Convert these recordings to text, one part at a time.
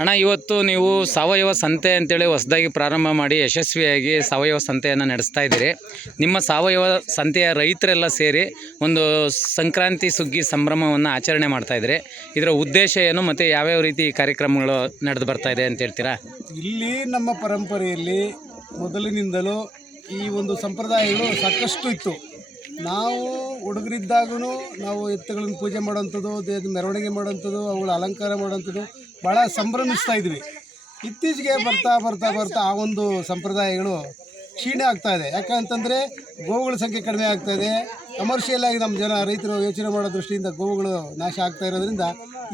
ಅಣ್ಣ, ಇವತ್ತು ನೀವು ಸಾವಯವ ಸಂತೆ ಅಂತೇಳಿ ಹೊಸದಾಗಿ ಪ್ರಾರಂಭ ಮಾಡಿ ಯಶಸ್ವಿಯಾಗಿ ಸಾವಯವ ಸಂತೆಯನ್ನು ನಡೆಸ್ತಾ ಇದ್ದೀರಿ. ನಿಮ್ಮ ಸಾವಯವ ಸಂತೆಯ ರೈತರೆಲ್ಲ ಸೇರಿ ಒಂದು ಸಂಕ್ರಾಂತಿ ಸುಗ್ಗಿ ಸಂಭ್ರಮವನ್ನು ಆಚರಣೆ ಮಾಡ್ತಾ ಇದ್ದೀರಿ. ಇದರ ಉದ್ದೇಶ ಏನು ಮತ್ತು ಯಾವ್ಯಾವ ರೀತಿ ಕಾರ್ಯಕ್ರಮಗಳು ನಡೆದು ಬರ್ತಾ ಇದೆ ಅಂತ ಹೇಳ್ತೀರಾ? ಇಲ್ಲಿ ನಮ್ಮ ಪರಂಪರೆಯಲ್ಲಿ ಮೊದಲಿನಿಂದಲೂ ಈ ಒಂದು ಸಂಪ್ರದಾಯಗಳು ಸಾಕಷ್ಟು ಇತ್ತು. ನಾವು ಹುಡುಗರಿದ್ದಾಗೂ ನಾವು ಎತ್ತುಗಳನ್ನು ಪೂಜೆ ಮಾಡೋವಂಥದ್ದು, ಮೆರವಣಿಗೆ ಮಾಡೋವಂಥದ್ದು, ಅವುಗಳ ಅಲಂಕಾರ ಮಾಡೋವಂಥದ್ದು ಭಾಳ ಸಂಭ್ರಮಿಸ್ತಾ ಇದ್ವಿ. ಇತ್ತೀಚೆಗೆ ಬರ್ತಾ ಬರ್ತಾ ಬರ್ತಾ ಆ ಒಂದು ಸಂಪ್ರದಾಯಗಳು ಕ್ಷೀಣ ಆಗ್ತಾಯಿದೆ. ಯಾಕಂತಂದರೆ ಗೋವುಗಳ ಸಂಖ್ಯೆ ಕಡಿಮೆ ಆಗ್ತಾಯಿದೆ. ಕಮರ್ಷಿಯಲ್ ಆಗಿ ನಮ್ಮ ರೈತರು ಯೋಚನೆ ಮಾಡೋ ದೃಷ್ಟಿಯಿಂದ ಗೋವುಗಳು ನಾಶ ಆಗ್ತಾ ಇರೋದ್ರಿಂದ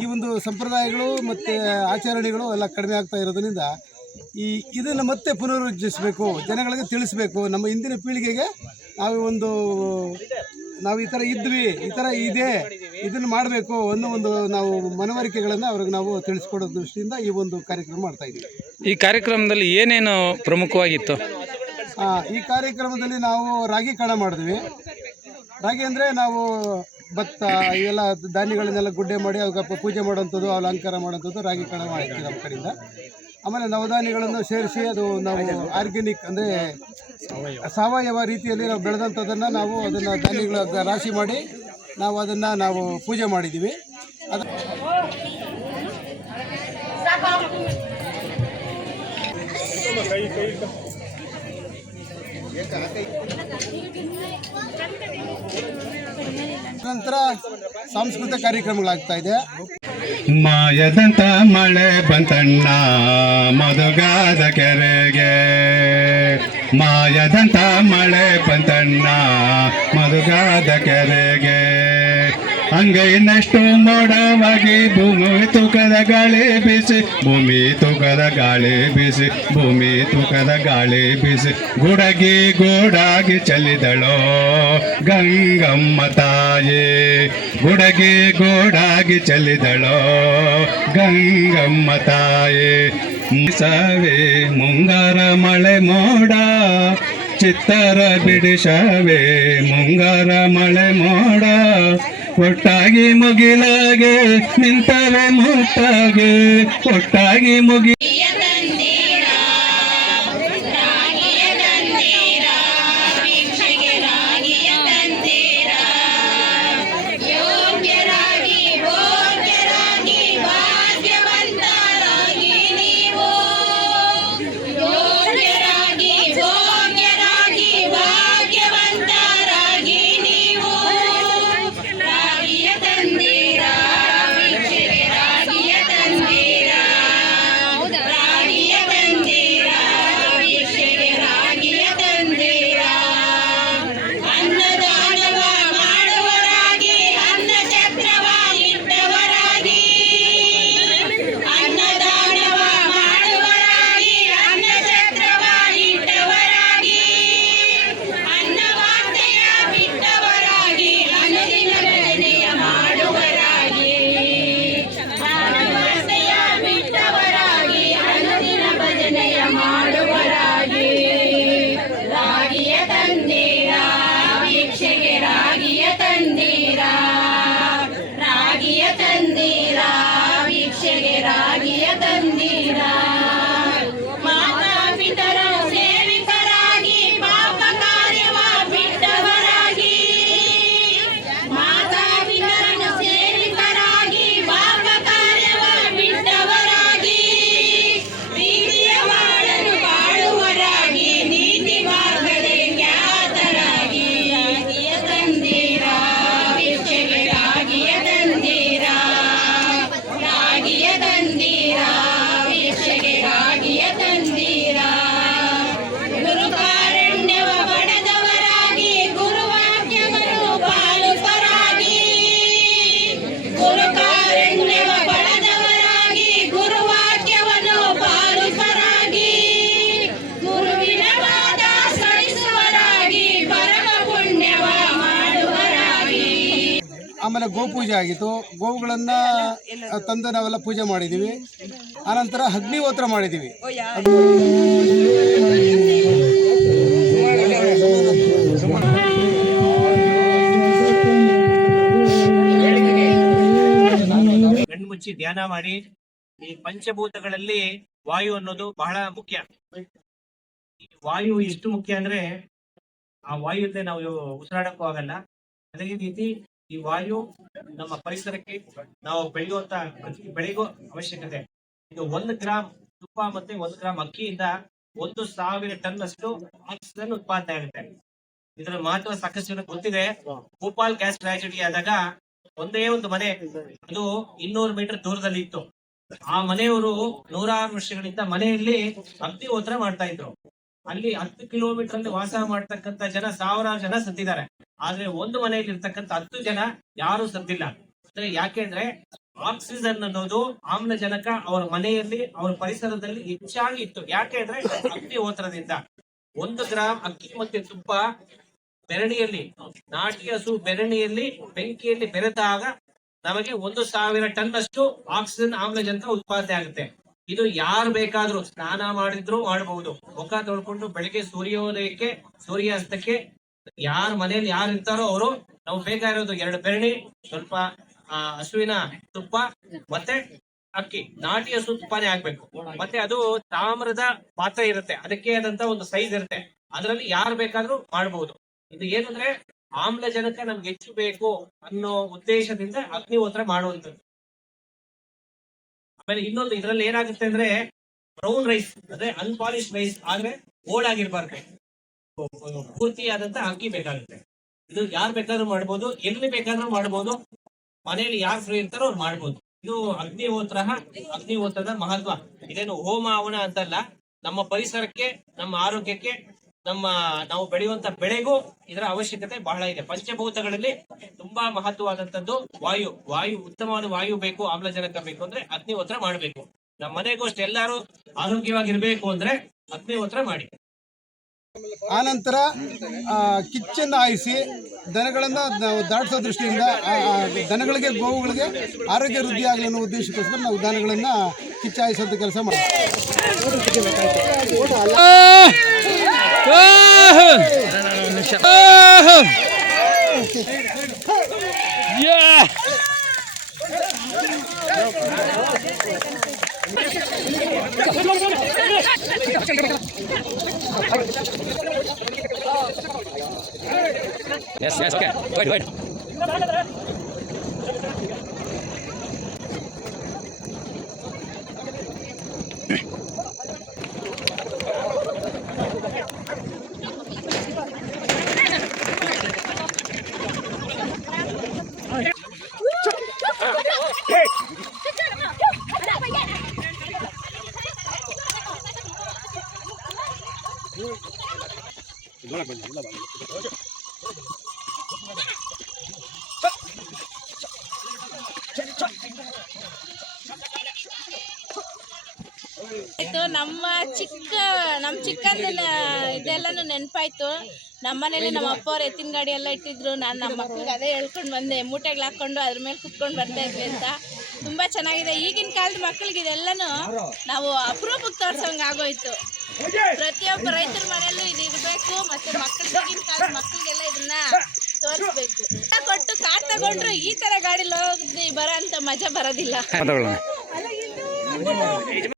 ಈ ಒಂದು ಸಂಪ್ರದಾಯಗಳು ಮತ್ತು ಆಚರಣೆಗಳು ಎಲ್ಲ ಕಡಿಮೆ ಆಗ್ತಾ ಇರೋದ್ರಿಂದ ಇದನ್ನು ಮತ್ತೆ ಪುನರುಜ್ಜಿಸಬೇಕು, ಜನಗಳಿಗೆ ತಿಳಿಸ್ಬೇಕು. ನಮ್ಮ ಹಿಂದಿನ ಪೀಳಿಗೆಗೆ ನಾವು ಈ ಥರ ಇದ್ವಿ, ಈ ಥರ ಇದೆ, ಇದನ್ನು ಮಾಡಬೇಕು ಅನ್ನೋ ಒಂದು ನಾವು ಮನವರಿಕೆಗಳನ್ನು ಅವ್ರಿಗೆ ನಾವು ತಿಳಿಸ್ಕೊಡೋ ದೃಷ್ಟಿಯಿಂದ ಈ ಒಂದು ಕಾರ್ಯಕ್ರಮ ಮಾಡ್ತಾಯಿದ್ದೀವಿ. ಈ ಕಾರ್ಯಕ್ರಮದಲ್ಲಿ ಏನೇನು ಪ್ರಮುಖವಾಗಿತ್ತು? ಈ ಕಾರ್ಯಕ್ರಮದಲ್ಲಿ ನಾವು ರಾಗಿ ಕಣ ಮಾಡಿದ್ವಿ. ರಾಗಿ ಅಂದರೆ ನಾವು ಭತ್ತ ಇವೆಲ್ಲ ಧಾನ್ಯಗಳನ್ನೆಲ್ಲ ಗುಡ್ಡೆ ಮಾಡಿ ಅವಕ್ಕೆ ಪೂಜೆ ಮಾಡೋವಂಥದ್ದು, ಅಲಂಕಾರ ಮಾಡೋವಂಥದ್ದು ರಾಗಿ ಕಣ ಮಾಡಿದ್ವಿ ನಮ್ಮ ಕಡೆಯಿಂದ. ಆಮೇಲೆ ನವಧಾನ್ಯಗಳನ್ನು ಸೇರಿಸಿ ಅದು ನಾವು ಆರ್ಗ್ಯಾನಿಕ್ ಅಂದರೆ ಸಾವಯವ ರೀತಿಯಲ್ಲಿ ನಾವು ಬೆಳೆದಂಥದ್ದನ್ನು ನಾವು ಅದನ್ನು ಧಾನ್ಯಗಳ ರಾಶಿ ಮಾಡಿ ನಾವು ಪೂಜೆ ಮಾಡಿದ್ದೀವಿ. ಅದು ನಂತರ ಸಾಂಸ್ಕೃತಿಕ ಕಾರ್ಯಕ್ರಮಗಳಾಗ್ತಾ ಇದೆ. ಮಾಯದಂತ ಮಳೆ ಬಂತಣ್ಣ ಮಧುಗಾದ ಕೆರೆಗೆ, ಮಾಯದಂತ ಮಳೆ ಬಂತಣ್ಣ ಮಧುಗಾದ ಕೆರೆಗೆ. ಅಂಗೈನಷ್ಟು ಮೋಡವಾಗಿ ಭೂಮಿ ತೂಕದ ಗಾಳಿ ಬೀಸಿ, ಭೂಮಿ ತೂಕದ ಗಾಳಿ ಬೀಸಿ, ಭೂಮಿ ತೂಕದ ಗಾಳಿ ಬೀಸಿ. ಗುಡಗಿ ಗೂಡಾಗಿ ಚೆಲ್ಲಿದಳೋ ಗಂಗಮ್ಮ ತಾಯಿ, ಗುಡಗಿ ಗೂಡಾಗಿ ಚೆಲ್ಲಿದಳೋ ಗಂಗಮ್ಮ ತಾಯಿ. ಸವೆ ಮುಂಗಾರ ಮಳೆ ಮೋಡ ಚಿತ್ತರ ಬಿಡಿಸವೆ, ಮುಂಗಾರ ಮಳೆ ಮೋಡ ಒಟ್ಟಾಗಿ ಮುಗಿಲಾಗೆ ನಿಂತವೆ ಮುಟ್ಟಾಗೆ, ಒಟ್ಟಾಗಿ ಮುಗಿ ಆಮೇಲೆ ಗೋಪೂಜೆ ಆಗಿತ್ತು. ಗೋವುಗಳನ್ನು ತಂದು ನಾವೆಲ್ಲ ಪೂಜೆ ಮಾಡಿದ್ದೀವಿ. ಆನಂತರ ಅಗ್ನಿಹೋತ್ರ ಮಾಡಿದ್ದೀವಿ. ಕಣ್ಣು ಮುಚ್ಚಿ ಧ್ಯಾನ ಮಾಡಿ ಈ ಪಂಚಭೂತಗಳಲ್ಲಿ ವಾಯು ಅನ್ನೋದು ಬಹಳ ಮುಖ್ಯ. ಈ ವಾಯು ಎಷ್ಟು ಮುಖ್ಯ ಅಂದ್ರೆ ಆ ವಾಯು ಇಲ್ಲದೆ ನಾವು ಉಸಿರಾಡಕ್ಕೂ ಆಗಲ್ಲ. ಅದೇ ರೀತಿ ಈ ವಾಯು ನಮ್ಮ ಪರಿಸರಕ್ಕೆ ನಾವು ಬೆಳೆಯುವಂತ ಪ್ರತಿ ಬೆಳೆಗೂ ಅವಶ್ಯಕತೆ. ಇದು 1 ಗ್ರಾಮ್ ತುಪ್ಪ ಮತ್ತೆ 1 ಗ್ರಾಮ್ ಅಕ್ಕಿಯಿಂದ 1,000 ಟನ್ ಅಷ್ಟು ಆಕ್ಸಿಜನ್ ಉತ್ಪಾದನೆ ಆಗುತ್ತೆ. ಇದರ ಮಹತ್ವ ಸಾಕಷ್ಟು ಜನಕ್ಕೆ ಗೊತ್ತಿದೆ. ಭೋಪಾಲ್ ಗ್ಯಾಸ್ ಟ್ರಾಜಿಡಿ ಆದಾಗ ಒಂದೇ ಒಂದು ಮನೆ, ಅದು 200 ಮೀಟರ್ ದೂರದಲ್ಲಿ ಇತ್ತು. ಆ ಮನೆಯವರು 100 ವರ್ಷಗಳಿಂದ ಮನೆಯಲ್ಲಿ ಅಗ್ನಿಹೋತ್ರ ಮಾಡ್ತಾ ಇದ್ರು. ಅಲ್ಲಿ 10 ಕಿಲೋಮೀಟರ್ ಅಲ್ಲಿ ವಾಸ ಮಾಡ್ತಕ್ಕಂತ ಜನ 1000 ಜನ ಸತ್ತಿದ್ದಾರೆ. ಆದ್ರೆ ಒಂದು ಮನೆಯಲ್ಲಿ ಇರ್ತಕ್ಕಂಥ 10 ಜನ ಯಾರು ಸತ್ತಿಲ್ಲ. ಅಂದ್ರೆ ಯಾಕೆಂದ್ರೆ ಆಕ್ಸಿಜನ್ ಅನ್ನೋದು ಆಮ್ಲಜನಕ ಅವರ ಮನೆಯಲ್ಲಿ ಅವರ ಪರಿಸರದಲ್ಲಿ ಹೆಚ್ಚಾಗಿ ಇತ್ತು. ಯಾಕೆಂದ್ರೆ ಅಗ್ನಿಹೋತ್ರದಿಂದ 1 ಗ್ರಾಮ್ ಅಕ್ಕಿ ಮತ್ತೆ ತುಪ್ಪ ಬೆರಣಿಯಲ್ಲಿ, ನಾಟಿ ಹಸು ಬೆರಣಿಯಲ್ಲಿ ಬೆಂಕಿಯಲ್ಲಿ ಬೆರೆತಾಗ ನಮಗೆ 1,000 ಟನ್ ಅಷ್ಟು ಆಕ್ಸಿಜನ್ ಆಮ್ಲಜನಕ ಉತ್ಪಾದನೆ ಆಗುತ್ತೆ. ಇದು ಯಾರು ಬೇಕಾದ್ರೂ ಸ್ನಾನ ಮಾಡಿದ್ರು ಮಾಡಬಹುದು. ಮುಖ ತೊಳ್ಕೊಂಡು ಬೆಳಿಗ್ಗೆ ಸೂರ್ಯೋದಯಕ್ಕೆ ಸೂರ್ಯಾಸ್ತಕ್ಕೆ ಯಾರ ಮನೆಯಲ್ಲಿ ಯಾರು ಇರ್ತಾರೋ ಅವರು, ನಾವು ಬೇಕಾಗಿರೋದು 2 ಬೆರಣಿ, ಸ್ವಲ್ಪ ಹಸುವಿನ ತುಪ್ಪ ಮತ್ತೆ ಅಕ್ಕಿ, ನಾಟಿ ಹಸು ತುಪ್ಪನೇ ಹಾಕ್ಬೇಕು. ಮತ್ತೆ ಅದು ತಾಮ್ರದ ಪಾತ್ರೆ ಇರುತ್ತೆ, ಅದಕ್ಕೆ ಆದಂತ ಒಂದು ಸೈಜ್ ಇರುತ್ತೆ, ಅದರಲ್ಲಿ ಯಾರು ಬೇಕಾದ್ರೂ ಮಾಡಬಹುದು. ಇದು ಏನಂದ್ರೆ ಆಮ್ಲಜನಕ ನಮ್ಗೆ ಹೆಚ್ಚು ಬೇಕು ಅನ್ನೋ ಉದ್ದೇಶದಿಂದ ಅಗ್ನಿಹೋತ್ರ ಮಾಡುವಂಥದ್ದು. ಆಮೇಲೆ ಇನ್ನೊಂದು ಇದ್ರಲ್ಲಿ ಏನಾಗುತ್ತೆ ಅಂದ್ರೆ ಬ್ರೌನ್ ರೈಸ್ ಅಂದ್ರೆ ಅನ್ಪಾಲಿಶ್ ರೈಸ್ ಆದ್ರೆ ಓಡಾಗಿರ್ಬಾರ್ದು, ಪೂರ್ತಿಯಾದಂತ ಅಕ್ಕಿ ಬೇಕಾಗುತ್ತೆ. ಇದು ಯಾರು ಬೇಕಾದ್ರೂ ಮಾಡ್ಬೋದು, ಎಲ್ಲಿ ಬೇಕಾದ್ರೂ ಮಾಡ್ಬೋದು, ಮನೆಯಲ್ಲಿ ಯಾರು ಫ್ರೀ ಇರ್ತಾರೋ ಅವ್ರು ಮಾಡ್ಬೋದು. ಇದು ಅಗ್ನಿಹೋತ್ರದ ಮಹತ್ವ. ಇದೇನು ಹೋಮ ಹವನ ಅಂತಲ್ಲ, ನಮ್ಮ ಪರಿಸರಕ್ಕೆ, ನಮ್ಮ ಆರೋಗ್ಯಕ್ಕೆ, ನಾವು ಬೆಳೆಯುವಂತ ಬೆಳೆಗೂ ಇದರ ಅವಶ್ಯಕತೆ ಬಹಳ ಇದೆ. ಪಂಚಭೂತಗಳಲ್ಲಿ ತುಂಬಾ ಮಹತ್ವವಾದಂತದ್ದು ವಾಯು. ಉತ್ತಮವಾದ ವಾಯು ಬೇಕು, ಆಮ್ಲಜನಕ ಬೇಕು ಅಂದ್ರೆ ಅಗ್ನಿಹೋತ್ರ ಮಾಡಬೇಕು. ನಮ್ಮ ಮನೆಗೂ ಅಷ್ಟೇ, ಎಲ್ಲಾರು ಆರೋಗ್ಯವಾಗಿರ್ಬೇಕು ಅಂದ್ರೆ ಅಗ್ನಿಹೋತ್ರ ಮಾಡಿ. ಆನಂತರ ಕಿಚ್ಚನ್ನು ಹಾಯಿಸಿ ದನಗಳನ್ನ ನಾವು ದಾಟಿಸೋ ದೃಷ್ಟಿಯಿಂದ ದನಗಳಿಗೆ, ಗೋವುಗಳಿಗೆ ಆರೋಗ್ಯ ವೃದ್ಧಿ ಆಗಲಿ ಅನ್ನೋ ಉದ್ದೇಶಕ್ಕೋಸ್ಕರ ನಾವು ದನಗಳನ್ನ ಕಿಚ್ಚಾಯಿಸುವಂತ ಕೆಲಸ ಮಾಡ್ತೀವಿ. Yes, okay. Wait. ನಮ್ಮ ಚಿಕ್ಕಂದಿನ ಇದೆಲ್ಲಾನು ನೆನಪಾಯ್ತು. ನಮ್ಮನೇಲಿ ನಮ್ಮ ಅಪ್ಪ ಅವ್ರು ಎತ್ತಿನ ಗಾಡಿ ಎಲ್ಲ ಇಟ್ಟಿದ್ರು. ನಾನು ನಮ್ಮ ಮಕ್ಳಿಗೆ ಅದೇ ಹೇಳ್ಕೊಂಡು ಬಂದೆ, ಮೂಟೆಗಳು ಹಾಕೊಂಡು ಅದ್ರ ಮೇಲೆ ಕುತ್ಕೊಂಡು ಬರ್ತಾ ಇದ್ವಿ ಅಂತ. ತುಂಬಾ ಚೆನ್ನಾಗಿದೆ. ಈಗಿನ ಕಾಲದ ಮಕ್ಳಿಗೆ ಇದೆಲ್ಲನೂ ನಾವು ಅಪರೂಪಕ್ಕೆ ತೋರ್ಸಂಗೆ ಆಗೋಯ್ತು. ಪ್ರತಿಯೊಬ್ಬ ರೈತರ ಮನೆಯಲ್ಲೂ ಇದು ಇರಬೇಕು. ಮತ್ತೆ ಮಕ್ಕಳಿಗೆ, ಈಗಿನ ಕಾಲದ ಮಕ್ಕಳಿಗೆಲ್ಲ ಇದನ್ನ ತೋರಿಸ್ಬೇಕು. ಕೊಟ್ಟು ಕಾರ್ ತಗೊಂಡ್ರು ಈ ತರ ಗಾಡಿಲಿ ಹೋಗಿ ಬರೋ ಅಂತ ಮಜಾ ಬರೋದಿಲ್ಲ.